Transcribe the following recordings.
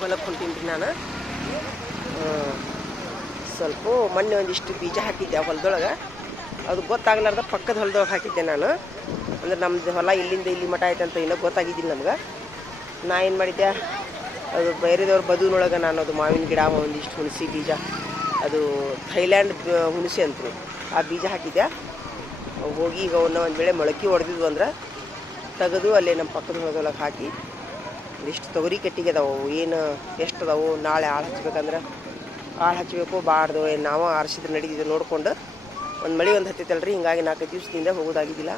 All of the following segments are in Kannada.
ಹೊಲಕ್ಕೆ ಹೊಂಟೀನಿ ನಾನು. ಸ್ವಲ್ಪ ಮೊನ್ನೆ ಒಂದಿಷ್ಟು ಬೀಜ ಹಾಕಿದ್ದೆ ಹೊಲದೊಳಗೆ. ಅದು ಗೊತ್ತಾಗ್ಲಾರ್ದ ಪಕ್ಕದ ಹೊಲದೊಳಗೆ ಹಾಕಿದ್ದೆ ನಾನು. ಅಂದ್ರೆ ನಮ್ಮದು ಹೊಲ ಇಲ್ಲಿಂದ ಇಲ್ಲಿ ಮಠ ಆಯ್ತು ಅಂತ ಇನ್ನೂ ಗೊತ್ತಾಗಿದ್ದಿಲ್ಲ ನಮ್ಗೆ. ನಾ ಏನು ಮಾಡಿದ್ದೆ, ಅದು ಬೇರೆದವ್ರ ಬದುನೊಳಗೆ ನಾನು ಅದು ಮಾವಿನ ಗಿಡ ಒಂದಿಷ್ಟು ಹುಣಸಿ ಬೀಜ, ಅದು ಥೈಲ್ಯಾಂಡ್ ಹುಣಸಿ ಅಂತರು, ಆ ಬೀಜ ಹಾಕಿದ್ದೆ. ಹೋಗಿ ಈಗ ಅವನ್ನ ಒಂದು ವೇಳೆ ಮೊಳಕೆ ಹೊಡೆದಿದ್ವು ಅಂದ್ರೆ ತೆಗೆದು ಅಲ್ಲೇ ನಮ್ಮ ಪಕ್ಕದ ಹೊಲದೊಳಗೆ ಹಾಕಿ ಇಷ್ಟು ತೊಗರಿ ಕಟ್ಟಿಗೆ ಅದಾವು. ಏನು ಎಷ್ಟು ಅದಾವು, ನಾಳೆ ಆಳು ಹಚ್ಬೇಕಂದ್ರೆ ಆಳು ಹಚ್ಚಬೇಕು ಬಾರ್ದು, ಏನು ನಾವು ಆರಿಸಿದ್ರೆ ನಡೀತಿದ್ದು ನೋಡಿಕೊಂಡು. ಒಂದು ಮಳೆ ಒಂದು ಹತ್ತೈತಲ್ರಿ, ಹಿಂಗಾಗಿ 4 ದಿವಸದಿಂದ ಹೋಗೋದಾಗಿದ್ದಿಲ್ಲ.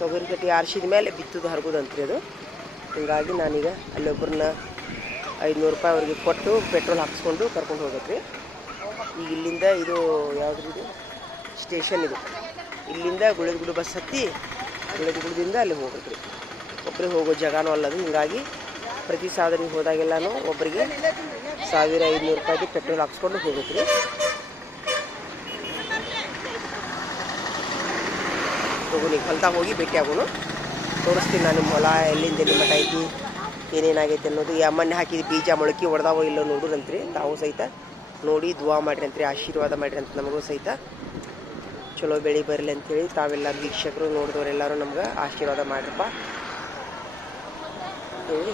ತೊಗರಿ ಕಟ್ಟಿ ಆರಿಸಿದ ಮೇಲೆ ಬಿತ್ತುದು ಹರಗೋದಂತ್ರಿ ಅದು. ಹಿಂಗಾಗಿ ನಾನೀಗ ಅಲ್ಲೊಬ್ಬರನ್ನ 500 ರೂಪಾಯಿ ಅವ್ರಿಗೆ ಕೊಟ್ಟು ಪೆಟ್ರೋಲ್ ಹಾಕ್ಸ್ಕೊಂಡು ಕರ್ಕೊಂಡು ಹೋಗ್ಬೇಕ್ರಿ. ಈಗ ಇಲ್ಲಿಂದ ಇದು ಯಾವುದ್ರಿ, ಇದು ಸ್ಟೇಷನ್ ಇದು. ಇಲ್ಲಿಂದ ಗುಳದಗುಡು ಬಸ್ ಹತ್ತಿ ಗುಳದಗುಡದಿಂದ ಅಲ್ಲಿ ಹೋಗ್ಬೇಕ್ರಿ. ಒಬ್ಬರಿಗೆ ಹೋಗೋ ಜಾಗನೂ ಅಲ್ಲದು. ಹಿಂಗಾಗಿ ಪ್ರತಿ ಸಾಧನೆಗೆ ಹೋದಾಗೆಲ್ಲನೂ ಒಬ್ಬರಿಗೆ 1500 ರೂಪಾಯಿಗೆ ಪೆಟ್ರೋಲ್ ಹಾಕ್ಸ್ಕೊಂಡು ಹೋಗ್ಬೇಕ್ರಿ. ಹೋಗುನಿ ಹೊಲ್ದಾಗ ಹೋಗಿ ಭೇಟಿ ಆಗೋನು, ತೋರಿಸ್ತೀನಿ ನಾನು ನಿಮ್ಮ ಹೊಲ ಎಲ್ಲಿಂದ ಎಲ್ಲಿ ಮಠ ಐತಿ, ಏನೇನಾಗೈತೆ ಅನ್ನೋದು. ಮೊನ್ನೆ ಹಾಕಿದ ಬೀಜ ಮೊಳಕೆ ಹೊಡೆದಾವೋ ಇಲ್ಲೋ ನೋಡ್ರಂತ್ರಿ. ತಾವು ಸಹಿತ ನೋಡಿ ದುವಾ ಮಾಡಿರಿ ಅಂತ್ರಿ, ಆಶೀರ್ವಾದ ಮಾಡಿರಿ ಅಂತ ನಮಗೂ ಸಹಿತ ಚಲೋ ಬೆಳೆ ಬರಲಿ ಅಂಥೇಳಿ ತಾವೆಲ್ಲರೂ ವೀಕ್ಷಕರು ನೋಡಿದವರೆಲ್ಲರೂ ನಮ್ಗೆ ಆಶೀರ್ವಾದ ಮಾಡಿರಪ್ಪ ಹೇಳಿ.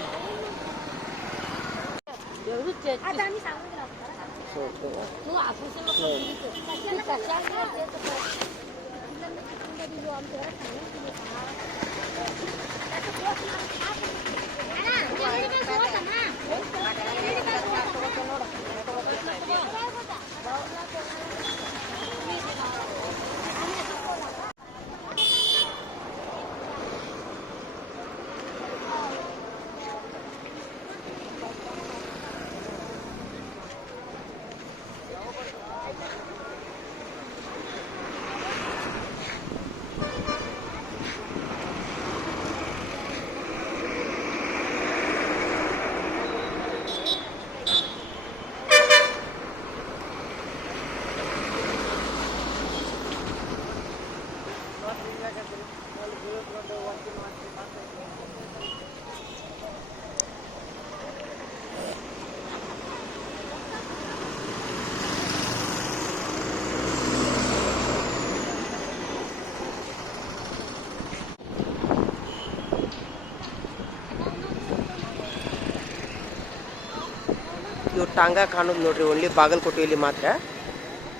ಇವ್ರು ಟಾಂಗ ಕಾಣೋದು ನೋಡ್ರಿ, ಒಳ್ಳೆ ಬಾಗಲಕೋಟೆಯಲ್ಲಿ ಮಾತ್ರ,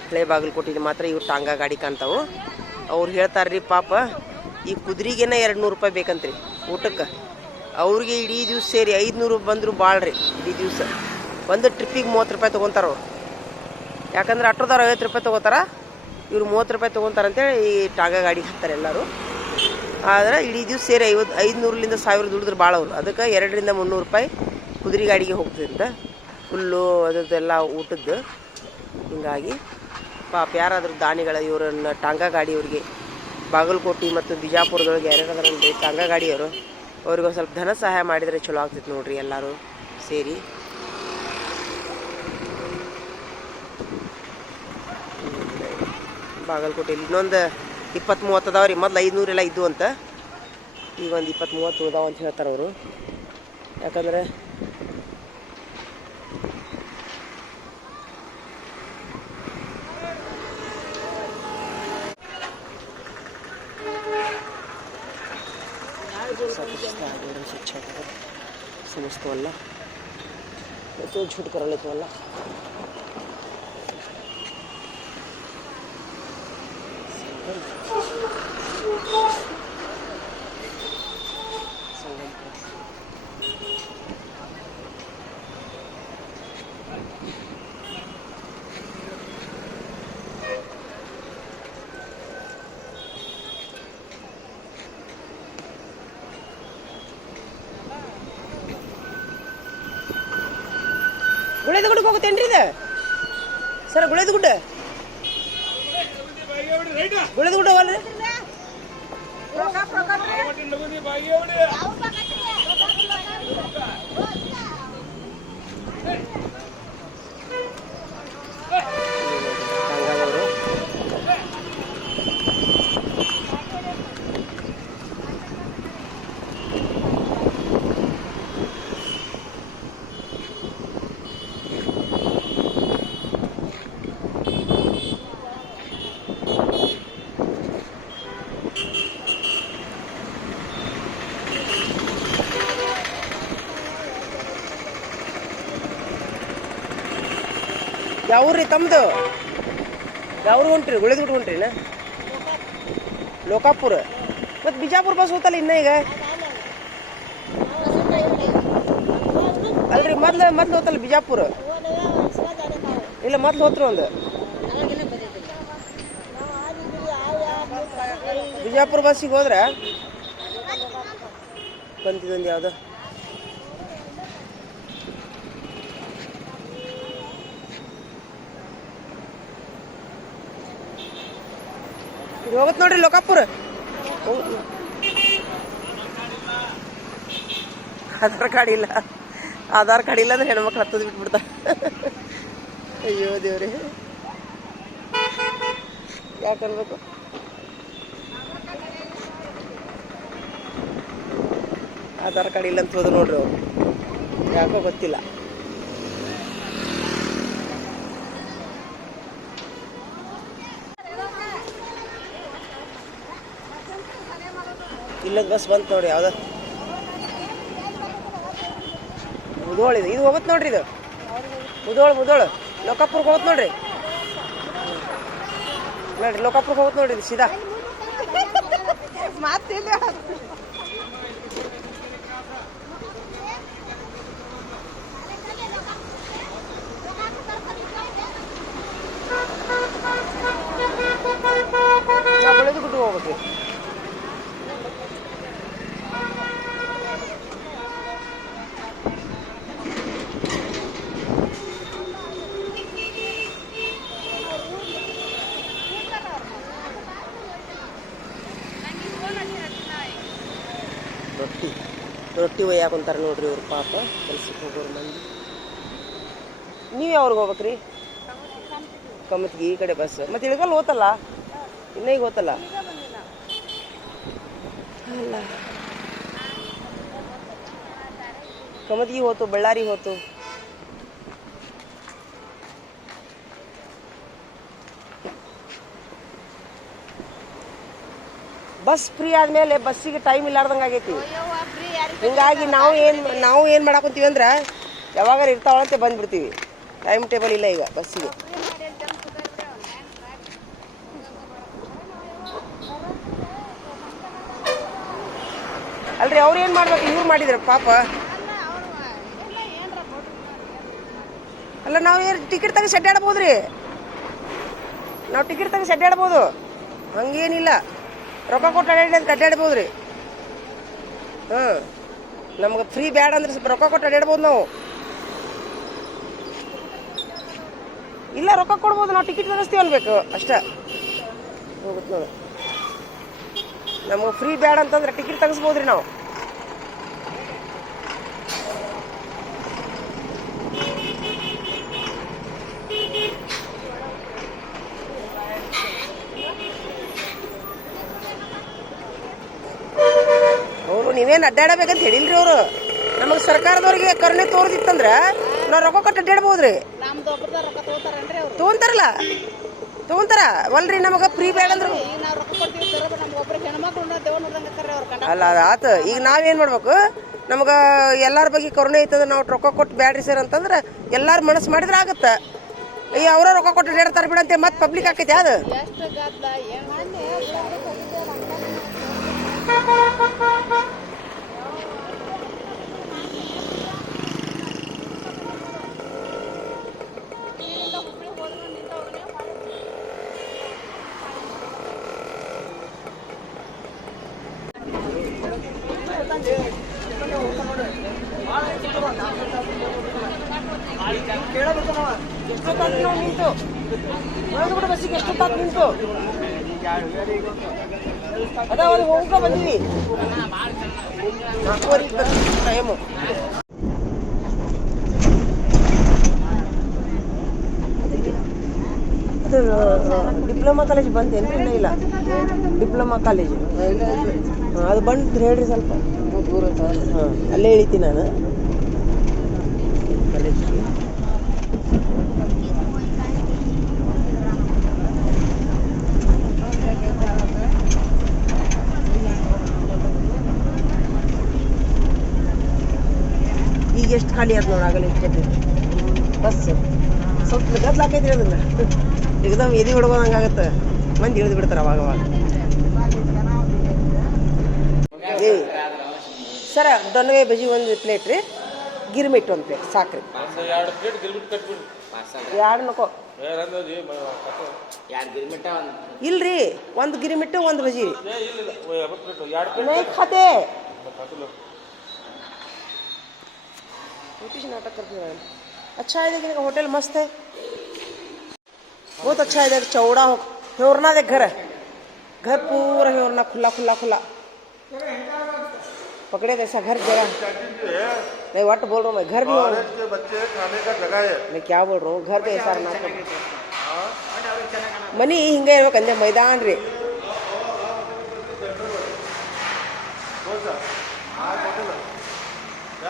ಹಳೆ ಬಾಗಲಕೋಟೆಯಲ್ಲಿ ಮಾತ್ರ ಇವ್ರು ಟಾಂಗ ಗಾಡಿ ಕಾಣ್ತಾವೆ. ಅವ್ರು ಹೇಳ್ತಾರ್ರಿ ಪಾಪ ಈ ಕುದುರೆಗೇನ 200 ರೂಪಾಯಿ ಬೇಕಂತ್ರಿ ಊಟಕ್ಕೆ. ಅವ್ರಿಗೆ ಇಡೀ ದಿವ್ಸ ಸೇರಿ 500 ಬಂದರೂ ಭಾಳ ರೀ. ಇಡೀ ದಿವಸ ಒಂದು ಟ್ರಿಪ್ಪಿಗೆ 30 ರೂಪಾಯಿ ತೊಗೊತಾರ ಅವ್ರು. ಯಾಕಂದ್ರೆ ಆಟೋದವ್ರು 50 ರೂಪಾಯಿ ತೊಗೋತಾರ, ಇವ್ರು 30 ರೂಪಾಯಿ ತೊಗೊತಾರಂತೇಳಿ ಈ ಟಾಂಗ ಗಾಡಿಗೆ ಹತ್ತಾರೆ ಎಲ್ಲರೂ. ಆದರೆ ಇಡೀ ದಿವ್ಸ ಸೇರಿ 500ರಿಂದ 1000 ದುಡಿದ್ರೆ ಭಾಳ ಅವರು. ಅದಕ್ಕೆ 200ರಿಂದ 300 ರೂಪಾಯಿ ಕುದುರೆ ಗಾಡಿಗೆ ಹೋಗ್ತದಿಂದ ಫುಲ್ಲು ಅದರದ್ದೆಲ್ಲ ಊಟದ್ದು. ಹೀಗಾಗಿ ಪಾಪ ಯಾರಾದರೂ ದಾನಿಗಳ ಇವರನ್ನು ಟಾಂಗ ಗಾಡಿಯವ್ರಿಗೆ ಬಾಗಲಕೋಟೆ ಮತ್ತು ಬಿಜಾಪುರದೊಳಗೆ ಯಾರ್ಯಾರದ್ರಲ್ಲಿ ಟಾಂಗ ಗಾಡಿಯವರು ಅವ್ರಿಗೆ ಸ್ವಲ್ಪ ಧನ ಸಹಾಯ ಮಾಡಿದರೆ ಚಲೋ ಆಗ್ತೈತೆ ನೋಡ್ರಿ ಎಲ್ಲರೂ ಸೇರಿ. ಬಾಗಲಕೋಟೆಯಲ್ಲಿ ಇನ್ನೊಂದು 20-30 ಅದಾವ ರೀ. ಮೊದಲು 500 ಎಲ್ಲ ಇದ್ದು ಅಂತ, ಈಗ ಒಂದು 20-30 ಉಳಿದಾವ ಅಂತ ಹೇಳ್ತಾರೆ ಅವರು. ಯಾಕಂದರೆ समझतो अल्लाह तो झूठ कर लेते अल्लाह. ಗುಳೇದಗುಡ್ಡಕ್ಕೆ ಹೋಗುತ್ತೇನ್ರಿ ಇದು ಸರ್? ಗುಳೇದಗುಡ್ಡ ಹೋಗಲ್ರಿ? ಯಾವ್ರಿ ತಮ್ಮದು? ಯಾವ್ರು ಹೊಂಟ್ರಿ? ಗುಳಿದ್ಬಿಟ್ಟು ಹೊಂಟ್ರಿನ? ಲೋಕಾಪುರ. ಮತ್ತು ಬಿಜಾಪುರ ಬಸ್ ಹೋತಲ್ಲ ಇನ್ನ ಈಗ? ಅಲ್ರಿ ಮೊದ್ಲು ಹೋತಲ್ಲ ಬಿಜಾಪುರ? ಇಲ್ಲ ಮೊದ್ಲು ಹೋತ್ರು ಒಂದು ಬಿಜಾಪುರ ಬಸ್ಸಿಗೆ ಹೋದ್ರೆ ಬಂದಿದ್ದೊಂದು ಯಾವ್ದು ಹೋಗತ್ ನೋಡ್ರಿ ಲೋಕಾಪುರ. ಆಧಾರ್ ಕಾರ್ಡ್ ಇಲ್ಲ ಅಂದ್ರೆ ಹೆಣ್ಮಕ್ಳು ಹತ್ತದ್ ಬಿಟ್ಬಿಡ್ತಾರೆ. ಅಯ್ಯೋ ದೇವ್ರಿ, ಯಾಕೆ ಅನ್ಬೇಕು? ಆಧಾರ್ ಕಾರ್ಡ್ ಇಲ್ಲ ಅಂತ ಹೋದ್ರು ನೋಡ್ರಿ ಅವ್ರು, ಯಾಕೋ ಗೊತ್ತಿಲ್ಲ. ಇಲ್ಲದ ಬಸ್ ಬಂತು ನೋಡ್ರಿ, ಯಾವ್ದು ಮುದೋಳ ಇದು ಹೋಗುತ್ತೆ ನೋಡ್ರಿ. ಇದು ಮುದೋಳು ಲೋಕಾಪುರ್ಗೆ ಹೋಗುತ್ತೆ ನೋಡ್ರಿ. ಲೋಕಾಪುರ್ಗೆ ಹೋಗುತ್ತೆ ನೋಡ್ರಿ ಇದು ಸೀದಾ. ಬೆಳೆದು ಬಿಟ್ಟು ಹೋಗ್ಬೇಕು. ರೊಟ್ಟಿ ಒಯ್ಯಾಕೊಂತಾರೆ ನೋಡ್ರಿ ಇವ್ರು, ಪಾಪ ಕೆಲ್ಸಕ್ಕೆ ಹೋಗೋರು ಮಂದಿ. ನೀವು ಯಾವ್ರಿಗೆ ಹೋಗ್ಬೇಕ್ರಿ? ಕಮತ್ಗಿ ಈ ಕಡೆ ಬಸ್. ಮತ್ತೆ ಇಳಗಲ್ ಹೋತಲ್ಲ, ಇನ್ನೂ ಈಗ ಹೋತಲ್ಲ ಅಲ್ಲ. ಕಮತ್ಗಿ ಹೋತು, ಬಳ್ಳಾರಿ ಹೋತು. ಬಸ್ ಫ್ರೀ ಆದ್ಮೇಲೆ ಬಸ್ಸಿಗೆ ಟೈಮ್ ಇಲ್ಲಾರ್ದಂಗೆ ಆಗೈತಿ. ಹಿಂಗಾಗಿ ನಾವು ಏನು ಮಾಡಾಕೊಂತೀವಿ ಅಂದ್ರೆ ಯಾವಾಗಾರ ಇರ್ತಾವಳಂತೆ ಬಂದ್ಬಿಡ್ತೀವಿ. ಟೈಮ್ ಟೇಬಲ್ ಇಲ್ಲ ಈಗ ಬಸ್ಸಿಗೆ. ಅಲ್ರಿ ಅವ್ರು ಏನು ಮಾಡ್ಬೇಕು? ಇವ್ರು ಮಾಡಿದ್ರು ಪಾಪ. ಅಲ್ಲ ನಾವು ಟಿಕೆಟ್ ತೆಗೆದು ಅಡ್ಡಾಡ್ಬೋದ್ರಿ. ನಾವು ಟಿಕೆಟ್ ತೆಗೆದು ಅಡ್ಡಾಡ್ಬೋದು, ಹಂಗೇನಿಲ್ಲ. ರೊಕ್ಕ ಕೊಟ್ಟು ಅಡ್ಡಾಡ್ಬೋದು ರೀ. ನಮ್ಗೆ ಫ್ರೀ ಬ್ಯಾಡ ಅಂದ್ರೆ ಸ್ವಲ್ಪ ರೊಕ್ಕ ಕೊಟ್ಟು ಅಡ್ಡಾಡ್ಬೋದು ನಾವು. ಇಲ್ಲ ರೊಕ್ಕ ಕೊಡ್ಬೋದು, ನಾವು ಟಿಕೆಟ್ ತೆಗಿಸ್ತೀವಿ ಅನ್ಬೇಕು ಅಷ್ಟೇ. ಹೋಗುತ್ತೆ ನೋಡಿ, ನಮ್ಗೆ ಫ್ರೀ ಬ್ಯಾಡ ಅಂತಂದ್ರೆ ಟಿಕೆಟ್ ತೆಗಿಸ್ಬೋದ್ರಿ ನಾವು. ಅವರು ನೀವೇನು ಅಡ್ಡಾಡಬೇಕಂತ ಹೇಳಿಲ್ರಿ ಅವರು. ನಮಗೆ ಸರ್ಕಾರದವ್ರಿಗೆ ಕರುಣೆ ತೋರ್ದಿತ್ತಂದ್ರೆ ನಾವು ರೊಕ್ಕ ಕೊಟ್ಟು ಅಡ್ಡಾಡ್ಬೋದ್ರಿ. ತೊಗೊಂತಾರಲ್ಲ, ತೊಗೊಂತಾರ ಒಲ್ರಿ. ನಮಗೆ ಫ್ರೀ ಬೇಡ ಅಂದ್ರೆ ಅಲ್ಲ, ಅದು ಆತು. ಈಗ ನಾವೇನು ಮಾಡ್ಬೇಕು? ನಮ್ಗೆ ಎಲ್ಲರ ಬಗ್ಗೆ ಕರುಣೆ ಐತಂದ್ರೆ ನಾವು ರೊಕ್ಕ ಕೊಟ್ಟು ಬ್ಯಾಡ್ರಿ ಸರ್ ಅಂತಂದ್ರೆ ಎಲ್ಲಾರು ಮನಸ್ಸು ಮಾಡಿದ್ರೆ ಆಗುತ್ತೆ. ಈ ಅವರ ರೊಕ್ಕ ಕೊಟ್ಟು ಅಡ್ಡಾಡ್ತಾರೆ ಬಿಡಂತೆ ಮತ್ತೆ ಪಬ್ಲಿಕ್ ಆಕೈತಿ ಅದು. ಬಸ್ಸಿಗೆ ಎಷ್ಟೊತ್ತಾಗ ನಿಂತು ಅದ ಹೋಗ ಬಂದೀವಿ. 4:20 ಟೈಮು. ಅದು ಡಿಪ್ಲೊಮಾ ಕಾಲೇಜ್ ಬಂತೇನು? ಇನ್ನೂ ಇಲ್ಲ. ಡಿಪ್ಲೊಮಾ ಕಾಲೇಜು ಅದು ಬಂದು ಹೇಳ್ರಿ ಸ್ವಲ್ಪ. ಹಾಂ, ಅಲ್ಲೇ ಇಳಿತೀನಿ ನಾನು ಕಾಲೇಜಿಗೆ. ಈಗ ಎಷ್ಟು ಖಾಲಿ ಆಯ್ತು ನೋಡಿ, ಆಗಲ್ಲ ಎಷ್ಟು ಬಸ್ ಸ್ವಲ್ಪ ಗದ್ಲಾಕೈತಿ ಅದನ್ನ ಏಕದಮ್ ಎದೆ ಹೊಡ್ಬೋದಂಗಾಗತ್ತೆ. ಮಂದಿ ಇಳಿದು ಬಿಡ್ತಾರೆ ಅವಾಗ ಅವಾಗ. ಏ ಸರ ದೊಣ್ಣಗಾಯಿ ಬಜ್ಜಿ ಒಂದು ಪ್ಲೇಟ್ ರೀ, ಗಿರ್ಮಿಟ್ ಒಂದು ಪ್ಲೇಟ್ ಸಾಕ್ರಿ. ಎರಡು ನಕೋ ಇಲ್ರಿ, ಒಂದು ಗಿರ್ಮಿಟ್ಟು ಒಂದು ಬಜ್ಜಿ ರೀ. नहीं खाते नाटक करते हैं. अच्छा है देखने का, होटल मस्त है, बहुत अच्छा है. देख चौड़ा होरना, देख घर घर पूरा होरना, खुला खुला खुला पकड़े कैसा घर जगह नहीं. वट बोल रहा हूँ मैं, घर भी के बच्चे खाने का जगह है. मैं क्या बोल रहा हूँ, घर पे ऐसा ना मनी हिंगे कंजे मैदान रे.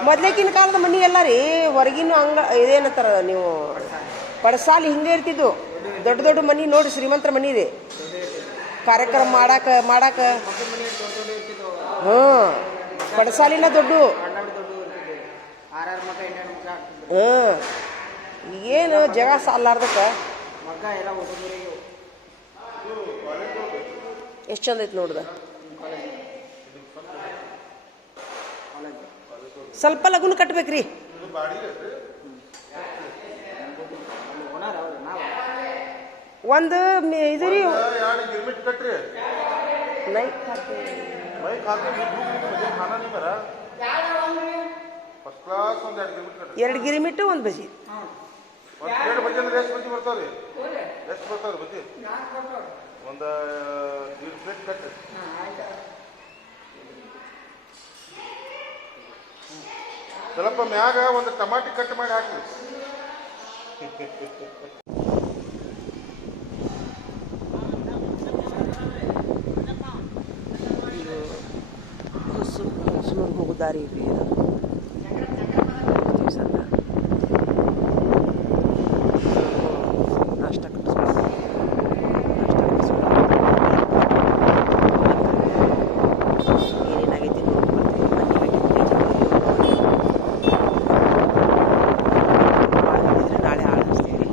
ಮೊದ್ಲೇಕಿನ ಕಾಲದ ಮನಿ ಎಲ್ಲ ರೀ ಹೊರಗಿನ ಅಂಗ ಇದೇನಂತಾರ ನೀವು ಪಡಸಾಲಿ ಹಿಂಗೆ ಇರ್ತಿದ್ದು. ದೊಡ್ಡ ದೊಡ್ಡ ಮನಿ ನೋಡಿ, ಶ್ರೀಮಂತರ ಮನಿ ಇದೆ ಕಾರ್ಯಕ್ರಮ ಮಾಡಾಕ. ಹ್ಞೂ ಪಡಸಾಲಿನ ದೊಡ್ಡ. ಹ್ಞೂ ಏನು ಜಗ ಸಾಲಾರ್ದಕ್ಕೆ ಎಷ್ಟು ಚಂದ ಐತಿ ನೋಡ್ದ. ಸ್ವಲ್ಪ ಲಗುನ ಕಟ್ಬೇಕ್ರಿ. ಒಂದು ಇದು ರೀ ಎರಡು ಗಿರಿಮಿಟ್ಟು ಒಂದು ಬಜ್ಜಿ. ಸ್ವಲ್ಪ ಮ್ಯಾಗ ಒಂದು ಟಮಾಟಿ ಕಟ್ ಮಾಡಿ ಹಾಕಿ. ಸುಮ್ಮನೆ ಹೋಗೋ ದಾರಿ ಇದ್ರಿ ನಾಷ್ಟ ಏನೇನಾಗೈತಿ ನಾಳೆ ಆಡಿಸ್ತೀವಿ.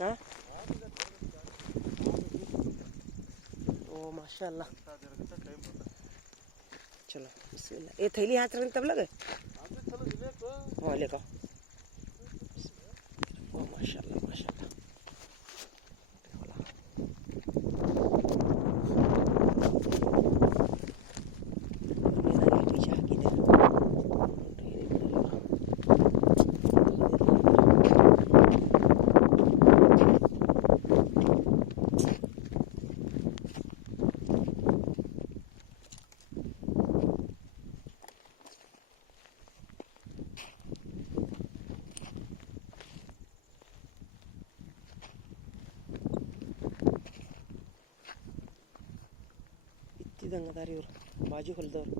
हाँ ओ माशाल्लाह, चलो बिस्मिल्लाह. ये थैली हाथ रखने तब लगे हाँ लेकर. ओ माशाल्लाह माशाल्लाह. ಇದ್ದಂಗೆ ಅದಾರಿ ಇವ್ರು ಬಾಜು ಹೊಲ್ದವ್ರು.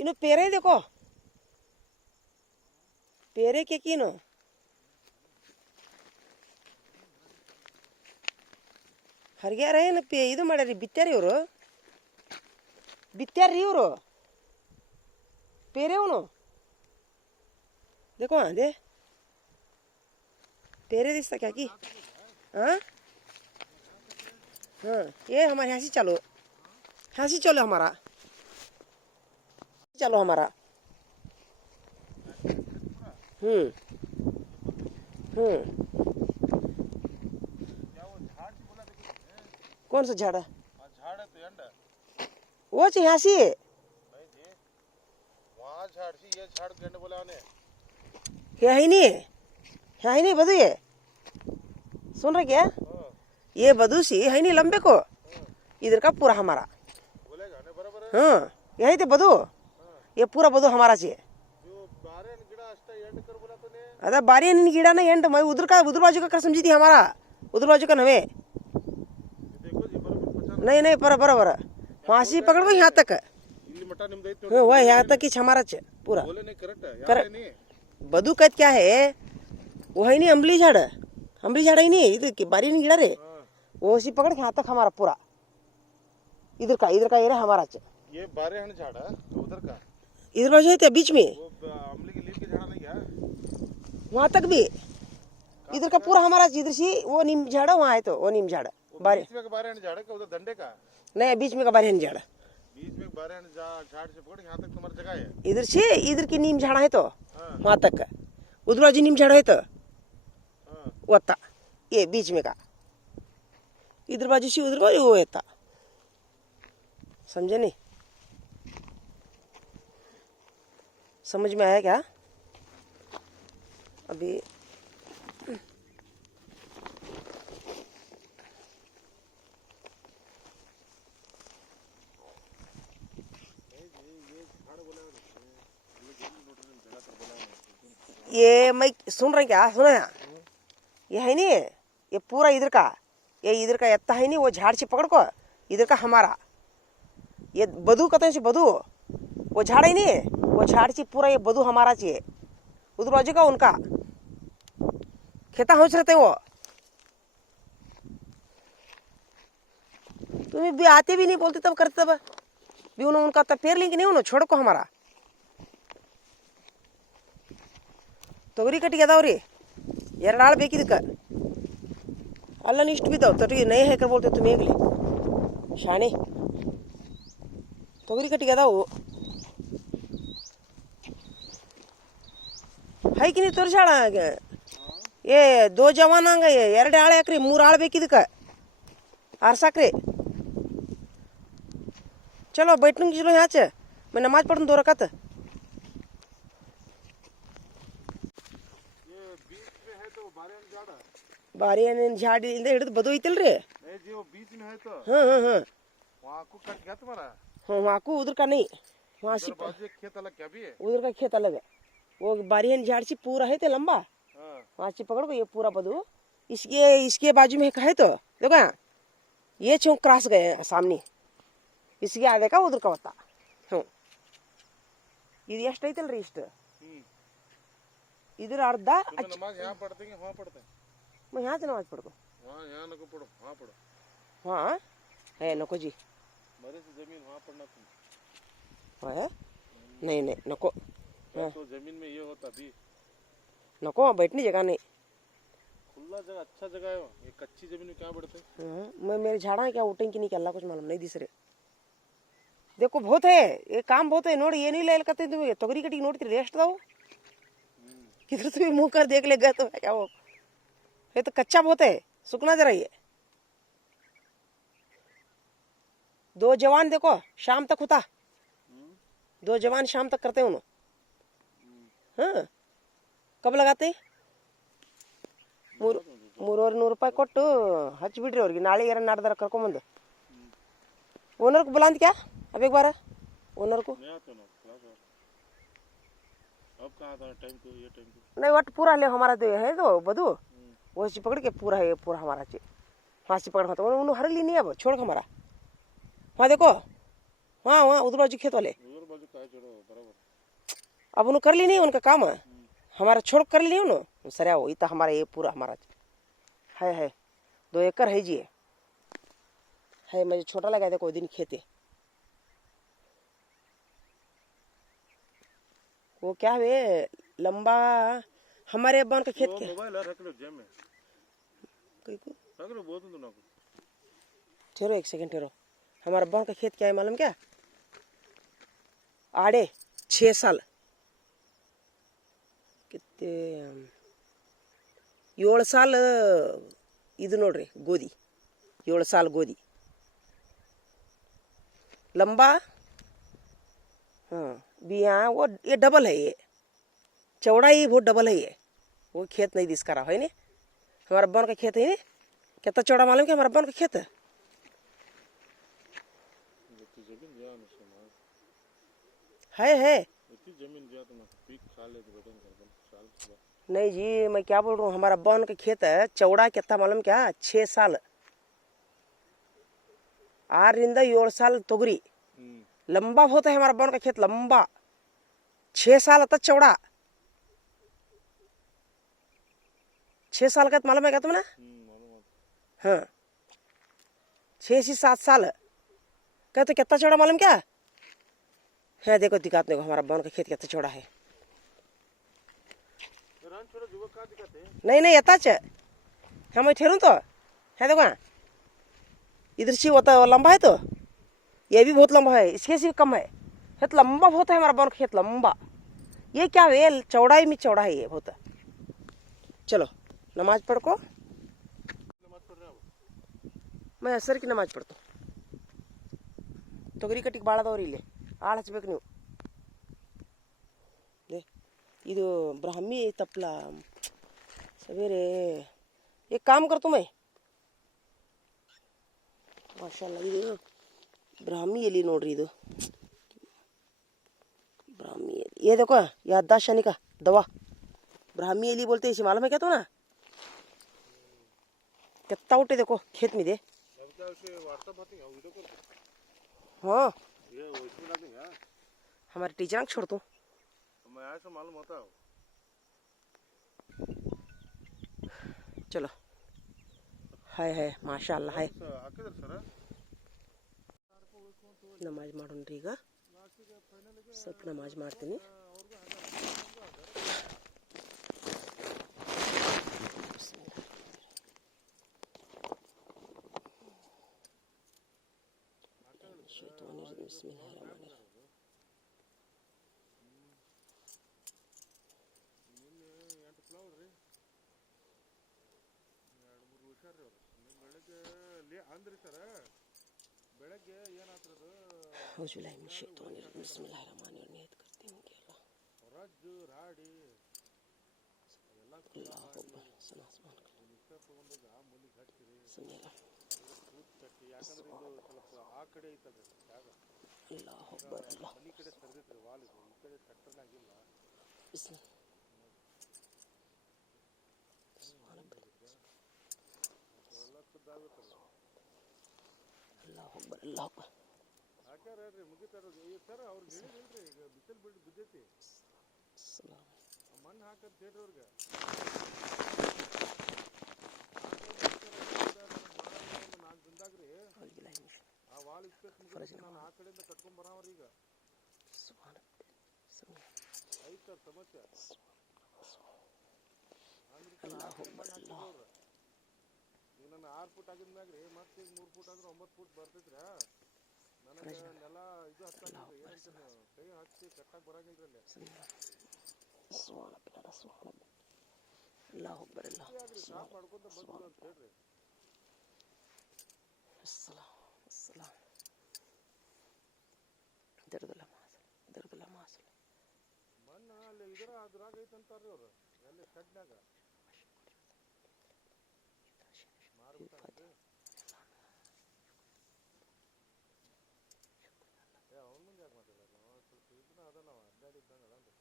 ಇನ್ನು ಪೇರೆ देखो, ಪೇರೆ ಕೇಕಿನು ಹರಿಗ್ಯಾರ ಏನು ಇದು ಮಾಡ್ಯಾರಿ, ಬಿತ್ಯಾರಿ ಇವರು, ಬಿತ್ಯಾರ್ರಿ ಇವರು ಪೇರೆ ಅವನು. देखो दे पेरे दिसता क्या की. हाँ हाँ ये हमारे यहाँ से चलो, यहाँ से चलो हमारा, चलो हमारा. कौन सा झाड़ है? झाड़ है तो एंड वो यहाँ से नहीं जी, वहाँ झाड़ सी, ये झाड़ गेंड बोला ने है ही नहीं, है ही नहीं बदू. ये सुन रहे क्या, ये बदू सी है नहीं लंबे को, इधर का पूरा हमारा बोलेगा ने बराबर है. हाँ यही तो बदू, ये पूरा बदू हमारा चाहिए. जो बारे गिड़ा अस्ता एंड कर बोला तो ने अदा बारी गिड़ा ना एंड मैं उधर बाजू का कर समझी थी हमारा, उधर बाजू का नवे नहीं नहीं बराबर वहाँ से पकड़ को यहाँ तक ಇಲ್ಲಿ ಮಠ ನಿಮ್ದು ಐತಿ हाँ वह यहाँ तक ही हमारा च पूरा बोले नहीं करेक्ट है कर यार नहीं बदू कद क्या है वो है नहीं अम्बली झाड़ ही नहीं इधर की बारी नहीं गिरा रे वो उसी पकड़ के यहाँ तक हमारा पूरा इधर का एरिया हमारा च ये बारे हन झाड़ है उधर का इधर बाजू है बीच में वो अमली की लीफ के झाड़ा नहीं है वहाँ तक भी इधर का पूरा हमारा इधर से वो नीम झाड़ है, वहाँ है तो वो नीम झाड़ बारे बीच में का बारे हन झाड़ है का उधर डंडे का नहीं बीच में का बारे झाड़ बीच में बारे हन झाड़ से पकड़ यहाँ तक तुम्हारी जगह है इधर से इधर की नीम झाड़ा है तो हाँ वहाँ तक का उधर बाजू नीम झाड़ा है तो हाँ वो था ये बीच में का इधर बाजू से उधर बाजू वो था समझे नहीं समझ में आया क्या अभी ये मैं सुन रहे क्या सुना ये है नहीं ये पूरा इधर का ये इधर का एत्ता है नहीं वो झाड़ से पकड़ को इधर का हमारा ये बदू कहते हैं बदू वो झाड़ है नहीं वो झाड़ से पूरा ये बदू हमारा चाहिए उधर बाजू का उनका खेता होच रहते वो तुम्हें भी आते भी नहीं बोलते तब करते तब भी उन्होंने उनका तब पेर लेंगे नहीं उन्होंने छोड़ को हमारा ತೊಗರಿ ಕಟ್ಟಿಗೆ ಅದಾವ್ರಿ ಎರಡು ಆಳು ಬೇಕಿದಕ್ಕೆ ಅಲ್ಲನ ಇಷ್ಟು ಬಿದ್ದಾವೆ ತೊಗರಿ ನೈ ಹಾಕಿ ಬೋಲ್ತೇವೆ ತುಮ್ ಹೇಗಲಿ ಶಾಣೆ ತೊಗರಿ ಕಟ್ಟಿಗೆ ಅದಾವು ಹೈಕಿ ನೀವು ತೋರಿಸಾಳ ಏ ದೋ ಜವಾನ್ ಹಂಗ ಎರಡು ಆಳು ಯಾಕ್ರಿ ಮೂರು ಆಳು ಬೇಕಿದಕ್ಕೆ ಆರ್ಸಾಕ್ರಿ ಚಲೋ बैठने चलो यहाँ से मैं नमाज पढ़ूँ 2 रकात बारी झाड़ी हिಡಿದು बदू ಐತಲ್ರಿ नहीं जी वो बीच में है तो हाँ वहाँ को कट गया तुम्हारा हाँ वहाँ को उधर का नहीं वहाँ से उधर बाजू एक खेत अलग क्या भी है उधर का खेत अलग है वो बारियन झाड़ से पूरा है तो लंबा हाँ वहाँ से पकड़ को ये पूरा बदू इसके बाजू में है तो देखो यहाँ ये चौक क्रॉस गए हैं सामने इसके आगे का उधर का होता हाँ ಇದು ಎಷ್ಟು ಐತಲ್ರಿ ಇಷ್ಟು इधर अर्धा तुम्हें नमाज यहाँ पढ़ते हैं वहाँ पढ़ते हैं मैं यहाँ से नमाज पढ़ो वहाँ यहाँ नको पढ़ो वहाँ पढ़ो हाँ है नको जी मेरे से जमीन वहाँ पढ़ना तुम है नहीं नहीं नको तो जमीन में ये होता भी नको वहाँ बैठने जगह नहीं खुला जगह अच्छा जगह है ये कच्ची जमीन में क्या बढ़ते हाँ, मैं मेरे झाड़ा है क्या उठेंगे नहीं क्या अल्लाह कुछ मालूम नहीं दिस रहे देखो बहुत है ये काम बहुत है नोड़ ये नहीं ले करते तुम्हें ತೊಗರಿ ಕಟ್ಟಿಗೆ ನೋಡ್ತೀರಿ ಎಷ್ಟು ಅದಾವು किधर तुम्हें मुंह कर देख लेगा तो क्या वो ये तो कच्चा बहुत है सुखना जरा ये 2 जवान देखो शाम तक होता 2 जवान शाम तक करते उन्होंने हाँ कब लगाते ಮೂರುವರೆ ನೂರು ರೂಪಾಯಿ ಕೊಟ್ಟು ಹಚ್ಚಿಬಿಡ್ರಿ ಅವ್ರಿಗೆ ನಾಳೆ ಯಾರು ನಾಡ್ದಾರ ಕರ್ಕೊಂಬಂದು ओनर को बुलांद क्या अब एक बार ओनर को नहीं आते ना अब कहाँ था टाइम को ये टाइम को नहीं वट पूरा ले हमारा तो है तो बदू वो से पकड़ के पूरा है पूरा हमारा चे वहाँ से पकड़ खाता उन्होंने हर ली नहीं अब छोड़ हमारा वहाँ देखो वहाँ उधर बाजू खेत वाले उधर बाजू का छोड़ो बराबर अब उन्होंने कर ली नहीं उनका काम है हमारा छोड़ कर ली उन्होंने सर वो इतना हमारा ये पूरा हमारा है 2 एकड़ है जी है मुझे छोटा लगा था कोई दिन खेते वो क्या है लंबा हमारे अब्बा का खेत क्या मोबाइल रख लो जेब में रख लो बोल दो ना ठहरो 1 सेकंड ठहरो हमारे अब्बा का खेत क्या है मालूम क्या आड़े 6 साल कितने 7 साल ಇದು ನೋಡ್ರಿ ಗೋಧಿ 7 साल ಗೋಧಿ लंबा हाँ भी यहाँ वो ये डबल है ये चौड़ाई बहुत डबल है ये वो खेत नहीं दिस करा है नहीं हमारा अब्बा का खेत है नहीं कितना चौड़ा मालूम क्या हमारा अब्बा का खेत है जमीन नहीं जी मैं क्या बोल रहा हूँ हमारा अब्बा का खेत है चौड़ा कितना मालूम क्या 6 साल 6 से 7 साल ತೊಗರಿ हम्म लंबा होता है हमारा बन का खेत लंबा 6 साल तक चौड़ा 6 साल का मालूम है क्या तुमने मालूम है। हाँ 6 से 7 साल क्या तो कितना चौड़ा मालूम क्या है देखो दिखाते देखो हमारा बन का खेत कितना चौड़ा है रान छोड़ा जुबक का दिखाते हैं नहीं नहीं यताच हम ठहरू तो है देखो ना इधर से होता है लंबा है तो ये भी बहुत लंबा है इसके से भी कम है खेत लंबा बहुत है हमारा बन का खेत लंबा ये क्या है चौड़ाई में चौड़ा है ये बहुत चलो नमाज पढ़ को नमाज पढ़ रहे हो मैं असर की नमाज पढ़ता हूँ ತೊಗರಿ ಕಟ್ಟಿಗೆ ಭಾಳದವ್ರಿ ಇಲ್ಲಿ ಆಳು ಹಚ್ಬೇಕು ನೀವು ಇದು ಬ್ರಾಹ್ಮಿ ತಪ್ಪಲ सवेरे एक काम कर तुम्हें माशाल्लाह ಇದು ब्राह्मी एली नोड्री ಇದು ब्राह्मी एली ये देखो याददाश्त आने का दवा ब्राह्मी एली बोलते हैं इसे मालूम है क्या तो ना कितना उठे देखो खेत में दे अब क्या उसे व्हाट्सएप आती है वीडियो कॉल हाँ ये वॉइस में देंगे हमारे टीचर छोड़ दो मैं ऐसा मालूम होता हूँ चलो है माशाल्लाह है ಹಾಕಿದ್ರೆ ಸರ್ ನಮಾಜ್ ಮಾಡೋಣ್ರಿ ಈಗ ಸ್ವಲ್ಪ ನಮಾಜ್ ಮಾಡ್ತೀನಿ ಬೆಳಗ್ಗೆ ಅಂದ್ರಿ ಸರ್ ಬೆಳಗ್ಗೆ ಏನಾಗ್ತದೆ ರಜ್ಜು ರಾಡಿ ಎಲ್ಲ ಮಿಕ್ಸರ್ ತೊಗೊಂಡೋಗಿ ಆ ಮೂಲಿಗೆ ಹಚ್ಚಿರಿ ಕೂತ್ ಕಟ್ಟಿ ಯಾಕಂದ್ರೆ ಇದು ಸ್ವಲ್ಪ ಆ ಕಡೆ ಐತಲ್ರಿ ಜಾಗ ಮನೆ ಕಡೆ ಸರ್ದಿತ್ರಿ ವಾಲ್ ಇದು ಈ ಕಡೆ ಟ್ರ್ಯಾಕ್ಟರ್ನಾಗಿಲ್ಲ ಎಲ್ಲ ಸುದ್ದಾಗುತ್ತಲ್ಲ ಹಾಕ್ಯಾರ್ರಿ ಮುಗಿತಾರ ಸರ್ ಅವ್ರಿಗೆ ಹೇಳಿಲ್ರಿ ಈಗ ಬಿಸಿಲು ಬಿದ್ದೈತಿ ಮಣ್ಣು ಹಾಕಂತ ಹೇಳ್ರಿ ಅವ್ರಿಗೆ ನಾಲ್ಕು ದಿನದಾಗ್ರಿ ಆ ವಾಲ್ ಸ್ಪೇಸ್ ಮುಗಿಸಿ ನಾನು ಆ ಕಡೆಯಿಂದ ಕಟ್ಕೊಂಡ್ ಬರಾವ್ರಿ ಈಗ ಐತ್ ಸರ್ ಸಮಸ್ಯೆ ಈಗ ನನ್ನ 6 ಫುಟ್ ಆಗಿದ್ಮ್ಯಾಗ್ರಿ ಮತ್ತೆ ಈಗ 3 ಫುಟ್ ಆದ್ರೆ 9 ಫುಟ್ ಬರ್ತೈತ್ರಿ ನನಗೆ ನೆಲ ಇದು ಹತ್ತಂಗಿಲ್ರಿ ಏನಂತ ಕೈ ಹಚ್ಚಿ ಕಟ್ಟಾಕ್ ಬರಂಗಿಲ್ರಿ ಅಲ್ಲಿ ಸಾಫ್ ಮಾಡ್ಕೊಂತ ಬಂದ್ಬಿಡು ಅಂತ ಹೇಳ್ರಿ ಮಣ್ಣು ಅಲ್ಲಿ ಅದ್ರಾಗ ಐತಂತಾರ್ರಿ ಅವ್ರು ಎಲ್ಲಿ ಶೆಡ್ನ್ಯಾಗ ಮಾರ್ಬಿಟ್ಟಾನ್ರಿ ಅವ್ನ ಮುಂದೆ ಯಾಕೆ ಮಾತಾಡಲ್ಲ ನಾವು ಸ್ವಲ್ಪ ಇದನ್ನ ಅದ ನಾವು ಅಡ್ಡಾಡಿದ್ದಂಗೆ ಅದನ್ರಿ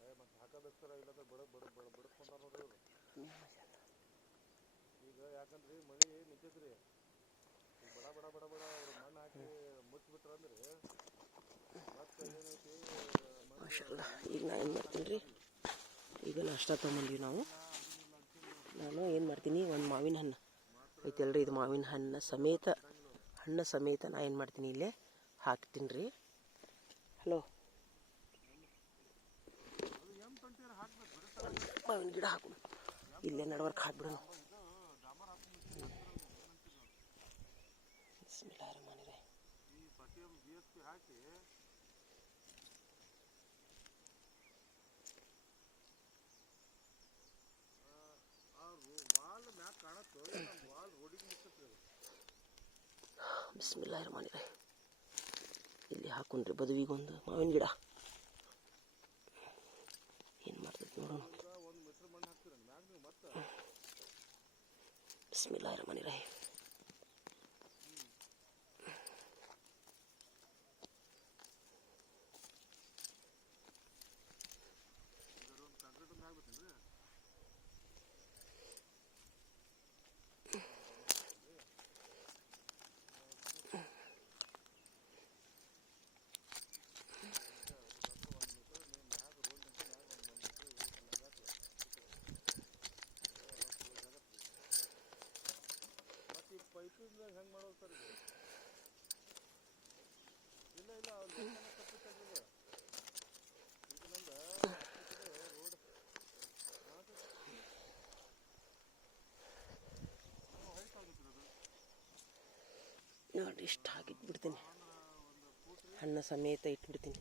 ಮತ್ತೆ ಹಾಕೋದಕ್ಸರ ಇಲ್ಲಂದ್ರೆ ಬಡಸ್ಕೊಂತಾರ ನೋಡ್ರಿ ಅವ್ರು ಈಗ ಯಾಕಂದ್ರಿ ಮಳಿ ನಿಂತೈತ್ರಿ ಈಗ ಬಡ ಅವ್ರು ಮಣ್ಣು ಹಾಕಿ ಮುಚ್ಚಿಬಿಟ್ರಂದ್ರಿ ಮತ್ತೆ ಏನೈತಿ ಈಗ ನಾ ಏನು ಮಾಡ್ತೀನಿ ರೀ ಈಗ ನಾಷ್ಟ ತೊಗೊಂಬಂದ್ವಿ ನಾವು ನಾನು ಏನು ಮಾಡ್ತೀನಿ ಒಂದು ಮಾವಿನ ಹಣ್ಣು ಐತಲ್ರಿ ಇದು ಮಾವಿನ ಹಣ್ಣು ಸಮೇತ ನಾ ಏನು ಮಾಡ್ತೀನಿ ಇಲ್ಲೇ ಹಾಕ್ತೀನಿ ರೀ ಹಲೋ ಮಾವಿನ ಗಿಡ ಹಾಕು ಇಲ್ಲೇ ನಡ್ವರ್ಕ್ ಹಾಕ್ಬಿಡೋಣ ಹಾಕಿ ವಾಲ್ ಮ್ಯಾಕ್ ಕಾಣತ್ತೋ ವಾಲ್ ರೋಡಿಗೆ ಮುಟ್ಟತ್ರಿ ಬಿಸ್ಮಿಲ್ಲಾಹಿರ್ ರಹಮಾನಿರ್ ರಹೀಮ್ ಇಲ್ಲಿ ಹಾಕೊಂಡ್ರಿ ಬದುವಿಗೊಂದು ಮಾವಿನ ಗಿಡ ಏನು ಮಾಡ್ತೈತಿ ನೋಡೋಣ ಒಂದು ಮೀಟರ್ ಮಣ್ಣು ಹಾಕ್ತೀರ ಮ್ಯಾಗ ನೀವು ಮತ್ತೆ ಬಿಸ್ಮಿಲ್ಲಾಹಿರ್ ರಹಮಾನಿರ್ ರಹೀಮ್ ಹಣ್ಣು ಸಮೇತ ಇಟ್ಬಿಡ್ತೀನಿ.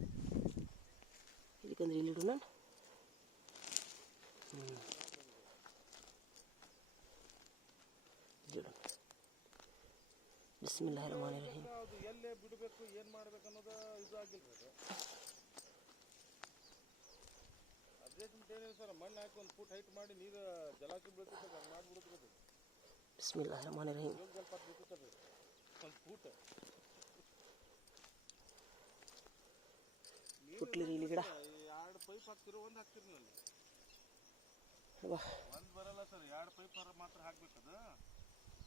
ಇದಕ್ಕಂದ್ರೆ ಇಲ್ಲಿಡು ನಾನು. ಬಿಸ್ಮಿಲ್ಲಾಹಿರ್ ರಹಮಾನಿರ್ ರಹೀಮ್. ಅದು ಎಲ್ಲೇ ಬಿಡಬೇಕು ಏನು ಮಾಡ್ಬೇಕು ಅನ್ನೋದು ಇದು ಆಗಿಲ್ಲ ಅದು. ಅಡ್ಜಸ್ಟ್ಮೆಂಟ್ ಏನಿದೆ ಸರ್, ಮಣ್ಣು ಹಾಕಿ ಒಂದು ಫುಟ್ ಹೈಟ್ ಮಾಡಿ ನೀರು ಜಲಾಶಯ ಬೀಳ್ತದೆ, ಹಂಗೆ ಮಾಡಿಬಿಡುತ್ತೆ. ಬಿಸ್ಮಿಲ್ಲಾಹಿರ್ ರಹಮಾನಿರ್ ರಹೀಮ್. ಸ್ವಲ್ಪ ಬೀಳ್ತದೆ ಒಂದು ಫೂಟ್. ಹುಟ್ಲಿರಿ ಇಲ್ಲಿ ಗಿಡ. 2 ಪೈಪ್ ಹಾಕ್ತಿರೋ ಒಂದು ಹಾಕ್ತಿರಿ ನೀವು ಅಲ್ಲಿ. ಒಂದು ಬರಲ್ಲ ಸರ್, 2 ಪೈಪ್ ಮಾತ್ರ ಹಾಕ್ಬೇಕದು.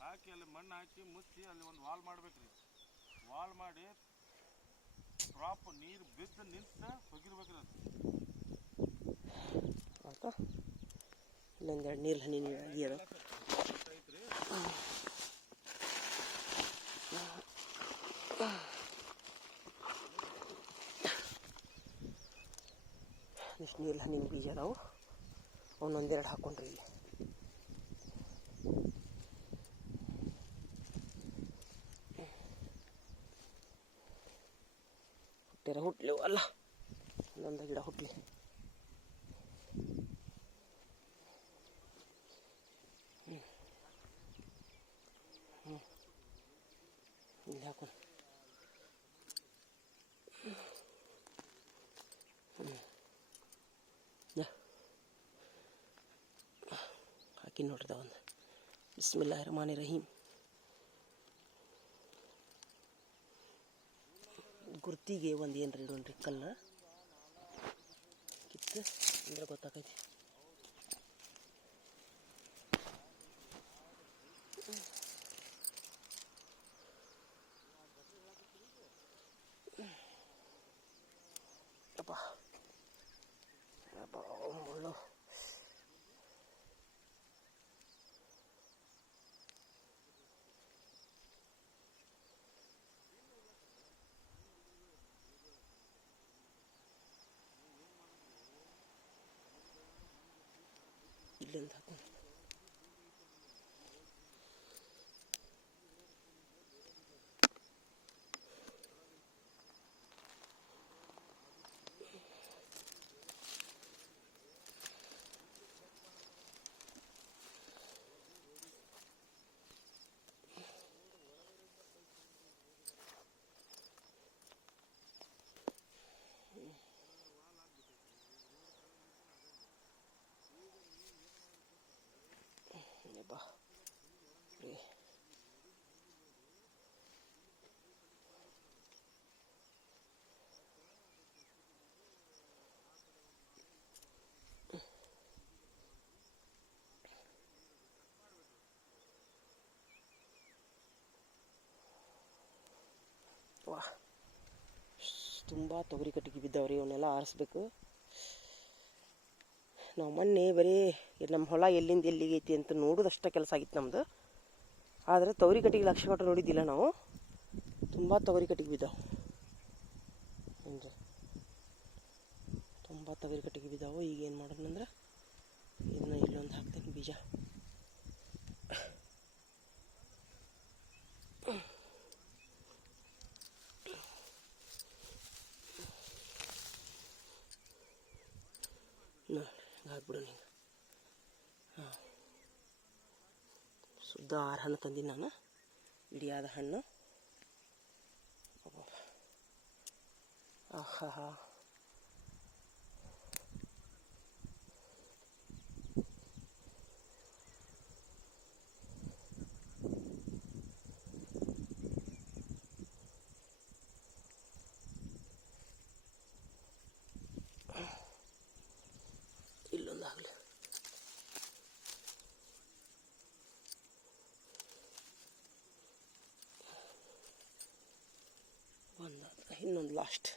ಹಾಕಿ ಅಲ್ಲಿ ಮಣ್ಣು ಹಾಕಿ ಮುಚ್ಚಿ ಅಲ್ಲಿ ಒಂದು ವಾಲ್ ಮಾಡ್ಬೇಕ್ರಿ. ವಾಲ್ ಮಾಡಿ ಡ್ರಾಪ್ ನೀರು ಬಿದ್ದು ನಿಂತು ಹೋಗಿರ್ಬೇಕ್ರಿ ಅದು. ಆಯ್ತಾ, ಇಲ್ಲೊಂದೆರಡು ನೀರು ಹನಿ ಆಗ್ಯದ. ಐತ್ರಿ ಇಷ್ಟು ನೀರು ಹಣ್ಣಿನ ಬೀಜ ಅದಾವು, ಅವನ್ನೊಂದೆರಡು ಹಾಕ್ಕೊಂಡ್ರಿ ಇಲ್ಲಿ. ಹುಟ್ಟಿರ ಹುಟ್ಲಿವು ಅಲ್ಲ, ಒಂದೊಂದು ಗಿಡ ಹುಟ್ಲಿ. ಇಲ್ಲಿ ಹಾಕೋಣ. ಹಾಕಿ ನೋಡ್ರಿದ ಒಂದು. ಬಿಸ್ಮಿಲ್ಲಾಹಿರ್ ರಹಮಾನಿರ್ ರಹೀಮ್. ಗುರ್ತಿಗೆ ಒಂದು ಏನ್ರಿ ಇಡೋಣ್ರಿ ಕಲ್ಲ ಕಿತ್ತು ಅಂದ್ರೆ ಗೊತ್ತಾಕೈತಿ. ಅಪ್ಪ ಅಪ್ಪ ಮುಳ್ಳು. ಇಲ್ಲಿಂದ ಹಾಕೊಂಡು ಬಾ ರೀ. ವಾ, ತುಂಬ ತೊಗರಿ ಕಟ್ಟಿಗೆ ಬಿದ್ದಾವ್ರಿ, ಇವನ್ನೆಲ್ಲ ಆರಿಸ್ಬೇಕು. ನಾವು ಮೊನ್ನೆ ಬರೀ ನಮ್ಮ ಹೊಲ ಎಲ್ಲಿಂದ ಎಲ್ಲಿಗೆ ಐತಿ ಅಂತ ನೋಡೋದಷ್ಟ ಕೆಲಸ ಆಗಿತ್ತು ನಮ್ಮದು. ಆದರೆ ತೊಗರಿ ಕಟ್ಟಿಗೆ ಲಕ್ಷ ಕೊಟ್ಟು ನೋಡಿದ್ದಿಲ್ಲ ನಾವು. ತುಂಬ ತೊಗರಿ ಕಟ್ಟಿಗೆ ಬಿದ್ದಾವೆ ಅಂದರೆ ತುಂಬ ತೊಗರಿ ಕಟ್ಟಿಗೆ ಬಿದ್ದಾವೆ. ಈಗ ಏನು ಮಾಡೋದಂದ್ರೆ ಇದನ್ನ ಇಲ್ಲೊಂದು ಹಾಕ್ತೀನಿ ಬೀಜ. ಹಾಕ್ಬಿಡು ಹಿಂಗೆ. ಹಾಂ, ಶುದ್ಧ 6 ಹಣ್ಣು ತಂದೀನಿ ನಾನು, ಇಡಿಯಾದ ಹಣ್ಣು. ಆಹಾ ಹಾ, ಇಲ್ಲೊಂದಾಗಲಿ. ಒಂದಾದ್ರೆ ಇನ್ನೊಂದು ಲಾಸ್ಟ್.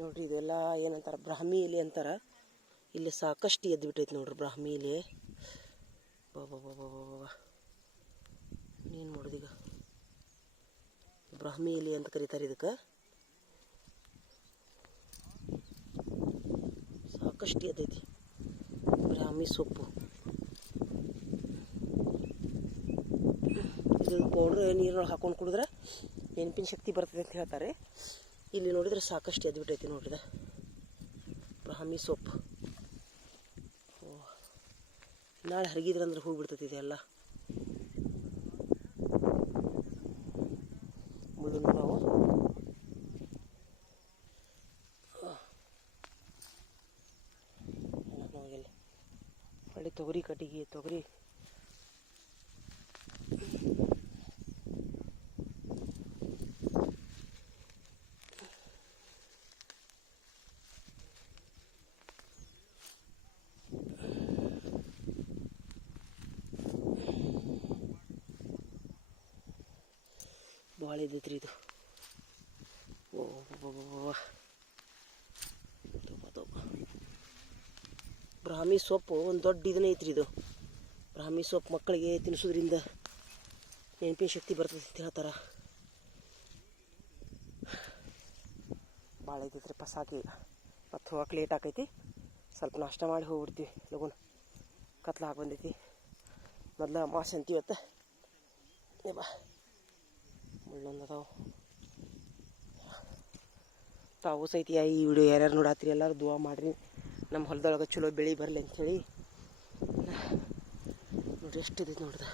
ನೋಡ್ರಿ ಇದೆಲ್ಲ ಏನಂತಾರೆ ಬ್ರಾಹ್ಮಿ ಎಲೆ ಅಂತಾರೆ. ಇಲ್ಲಿ ಸಾಕಷ್ಟು ಎದ್ದು ಬಿಟ್ಟೈತೆ ನೋಡ್ರಿ ಬ್ರಾಹ್ಮಿ ಎಲೆ. ಬಾಬಾ ಏನು ಮಾಡೋದೀಗ, ಬ್ರಾಹ್ಮಿ ಎಲೆ ಅಂತ ಕರೀತಾರೆ ಇದಕ್ಕೆ. ಸಾಕಷ್ಟು ಎದ್ದೈತಿ ಬ್ರಾಹ್ಮಿ ಸೊಪ್ಪು. ಇದು ಪೌಡ್ರ್ ನೀರೊಳಗೆ ಹಾಕೊಂಡು ಕುಡಿದ್ರೆ ನೆನಪಿನ ಶಕ್ತಿ ಬರ್ತದೆ ಅಂತ ಹೇಳ್ತಾರೆ. ಇಲ್ಲಿ ನೋಡಿದ್ರೆ ಸಾಕಷ್ಟು ಎದ್ದು ಬಿಟ್ಟೈತಿ ನೋಡ್ರಿದ ಬ್ರಾಹ್ಮಿ ಸೊಪ್ಪು. ನಾಳೆ ಹರಿಗಿದ್ರಂದ್ರೆ ಹೂ ಬಿಡ್ತೈತಿ ಇದೆಲ್ಲ. ಮುಳ್ಳು ನಾವು ಹೊಳ್ಳಿ ತೊಗರಿ ಕಟ್ಟಿಗೆ ತೊಗರಿ ಭಾಳ ಇದ್ದೈತ್ರಿ ಇದು. ಬ್ರಾಹ್ಮಿ ಸೊಪ್ಪು ಒಂದು ದೊಡ್ಡ ಇದನ್ನೇ ಐತ್ರಿ ಇದು. ಬ್ರಾಹ್ಮಿ ಸೊಪ್ಪು ಮಕ್ಕಳಿಗೆ ತಿನ್ನಿಸೋದ್ರಿಂದ ನೆನಪಿನ ಶಕ್ತಿ ಬರ್ತೈತಿ ಅಂತ ಹೇಳ್ತಾರೆ. ಭಾಳ ಐತೈತ್ರಿಪ್ಪ, ಸಾಕಿ ಮತ್ತು ಹೋಗಕ್ಕೆ ಲೇಟ್ ಆಕೈತಿ. ಸ್ವಲ್ಪ ನಾಷ್ಟ ಮಾಡಿ ಹೋಗ್ಬಿಡ್ತೀವಿ ಲಗುನ, ಕತ್ಲ ಹಾಕಿ ಬಂದೈತಿ. ಮೊದಲ ಅಮಾವಾಸ್ಯೆ ಅಂತೀವಿ ಇವತ್ತು. ಬಾ ಮುಳ್ಳೊಂದು ಅದಾವು. ತಾವು ಸಹಿತ ಈ ವಿಡಿಯೋ ಯಾರ್ಯಾರು ನೋಡತ್ತೀರಿ ಎಲ್ಲರೂ ದುವಾ ಮಾಡಿರಿ, ನಮ್ಮ ಹೊಲದೊಳಗೆ ಚಲೋ ಬೆಳೆ ಬರಲಿ ಅಂಥೇಳಿ. ನೋಡ್ರಿ ಎಷ್ಟು ಇದೈತೆ ನೋಡ್ದ.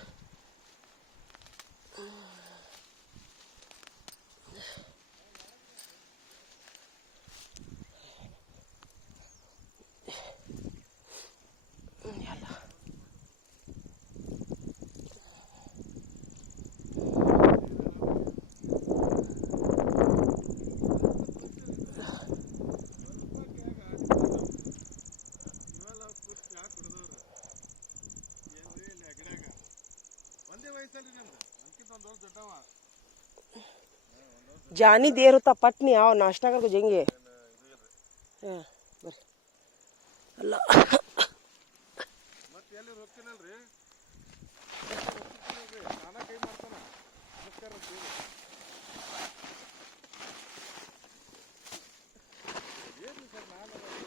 ಎಲ್ಲ ಜಾನಿ ದೇರ್ होता पटनी आओ नाश्ता करके जाएंगे. ಹಾಂ ಬರ್ರಿ. ಅಲ್ಲ ಮತ್ತೆ ಎಲ್ಲಿ ಹೋಗ್ತೀನಲ್ರಿ, ನಾನಾ ಕೈ ಮಾಡ್ತಾನ. ನಮಸ್ಕಾರ ಏನು ಸರ್, ನಾನು ಹೆಲ್ಪ್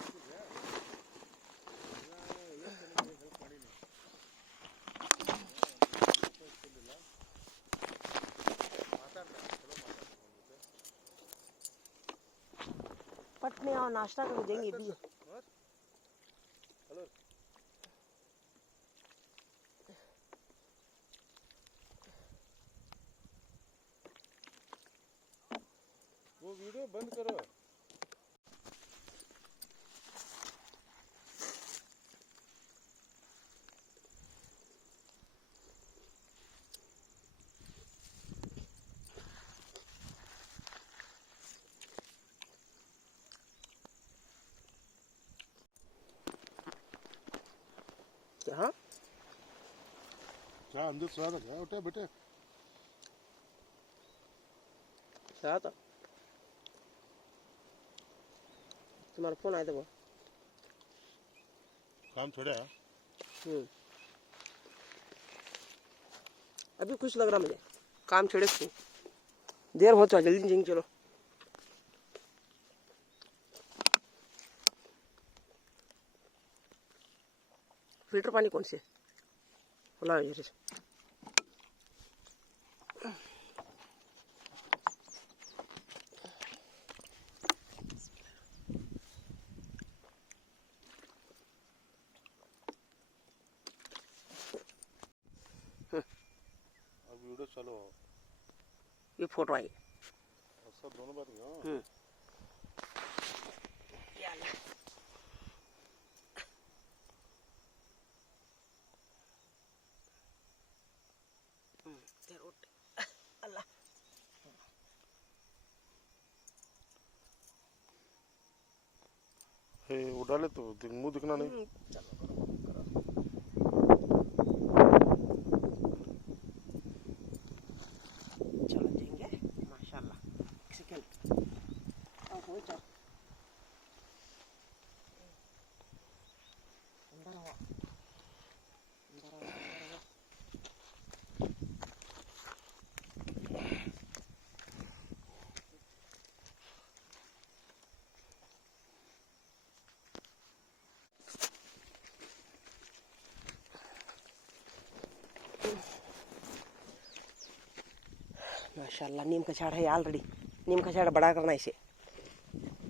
ಮಾಡ್ತಿದ್ದೆ, ಹೆಲ್ಪ್ ಮಾಡೀನಿ. पटनी आओ नाश्ता करके जाएंगे भी. हेलो वो वीडियो बंद करो. क्या क्या अंदर स्वाद है उठे बेटे. क्या था तुम्हारा फोन आया था वो. काम छोड़ा. अभी खुश लग रहा मुझे, काम छोड़े से देर हो चुका, जल्दी जाएंगे. चलो फिल्टर पानी कौन से खुला है. अब वीडियो चलो, ये फोटो आई. सब दोनों बात हो. अल्लाह उड़ा ले तो मुंह दिखना नहीं. चलो जाएंगे माशाल्लाह. एक सेकंड. माशाल्लाह नीम का झाड़ है ऑलरेडी। नीम का झाड़ बड़ा करना इसे,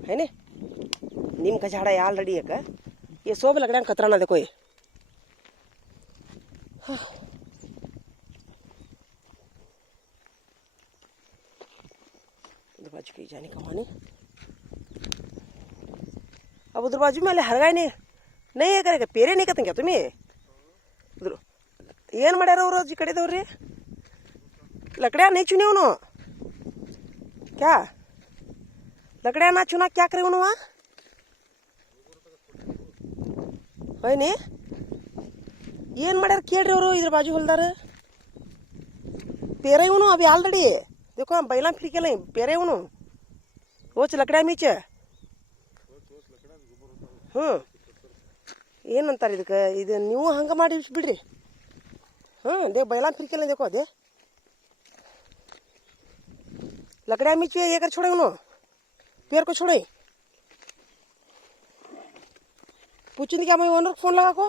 है ना। नीम का झाड़ है ऑलरेडी एक। ये सब लकड़ियाँ कतराना देखो ये। उधर बाजू की जाने कमाने, अब उधर बाजू में हरगाय नहीं है करेगा पेरे नहीं कहते क्या तुम्हें उधर ಏನ್ ಮಾಡ್ಯಾರ ಅವರು ಈ ಕಡೆದವ್ರಿ लकड़ियाँ नहीं चुने उन्होंने क्या लकड़ियाँ ना चुना क्या करे उन्होंने है नी ಏನ್ ಮಾಡ್ಯಾರ ಕೇಳ್ರಿ ಅವರು ಇದ್ರ ಬಾಜು ಹೊಲ್ದಾರ पेरे उन्होंने अभी ऑलरेडी देखो हम बैला फिर के नहीं पेरे उन्होंने वो लकड़ियाँ मीचे ಏನಂತಾರೆ ಇದಕ್ಕೆ ಇದು ನೀವು ಹಂಗೆ ಮಾಡಿ ಬಿಡ್ರಿ दे बैला फिर के देखो दे लकड़ियाँ मीच ये कर छोड़े उन्होंने पेड़ को छोड़े पूछेंगे क्या मैं ओनर को फोन लगा को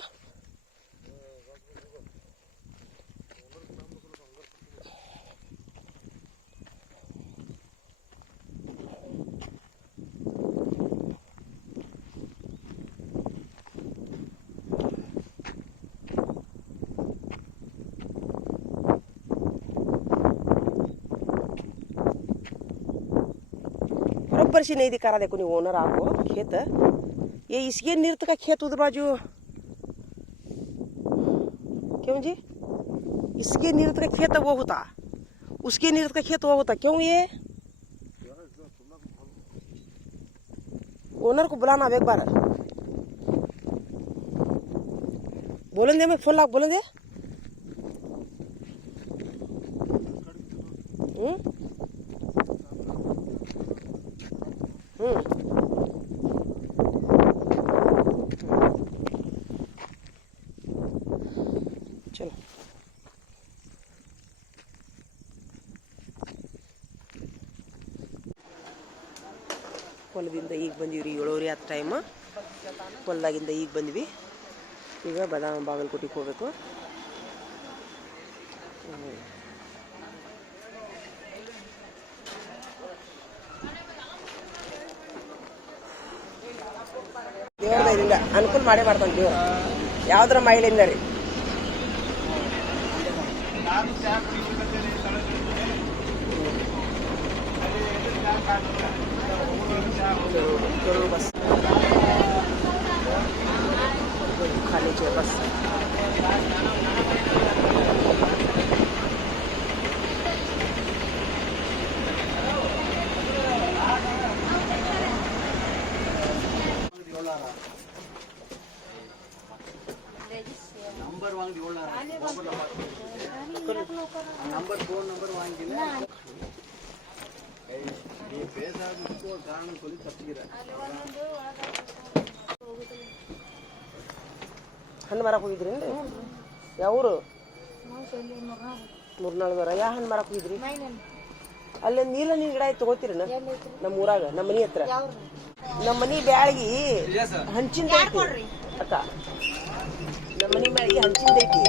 बराबर से नहीं दिखा रहा देखो नहीं ओनर आपको खेत ये इसके निर्त का खेत उधर बाजू क्यों जी इसके निर्त का खेत वो होता उसके निर्त का खेत वो होता क्यों ये ओनर को बुलाना अब एक बार बोलें दे मैं फोन लाग बोलें दे चलो ಹೊಲದಿಂದ ಈಗ ಬಂದಿವ್ರಿ 7:30 ಆದ ಟೈಮ್ ಹೊಲದಾಗಿಂದ ಈಗ ಬಂದ್ವಿ ಈಗ ಬಾಗಲಕೋಟೆಗೆ ಹೋಗಬೇಕು ದೇವರಿಂದ ಅನುಕೂಲ ಮಾಡೇ ಮಾಡ್ತಾನೆ ದೇವ್ರು ಯಾವ್ದ್ರ ಮಹಿಳೆಯಿಂದ ರೀ बस खाली चाहिए बस नंबर वांग नंबर फोन नंबर वांगिಲ್ಲ ಈ ಬೇಸಾದಕ್ಕೆ ಕಾರಣ ಕೊಲಿ ತಪ್ಪಿರ ಹಣ್ಣು ಮಾರಕ್ಕೆ ಹೋಗಿದ್ರಿ ಯಾವೂರು ಮೂರ್ನಾಳ್ದವ್ರ ಯಾವ ಹಣ್ಣು ಮಾರಕ್ಕೆ ಹೋಗಿದ್ರಿ ಅಲ್ಲಿ ನೀಲ ನೀರು ಗಿಡ ತಗೋತೀರಿ ನಮ್ಮ ಊರಾಗ ನಮ್ಮ ಮನೆ ಹತ್ರ ನಮ್ಮ ಮನೆ ಬ್ಯಾಳಗಿ ಹಂಚಿಂದ ಐತಿ ಅಕ್ಕ ನಮ್ಮ ಮನೆ ಬ್ಯಾಳಗಿ ಹಂಚಿಂದ ಐತಿ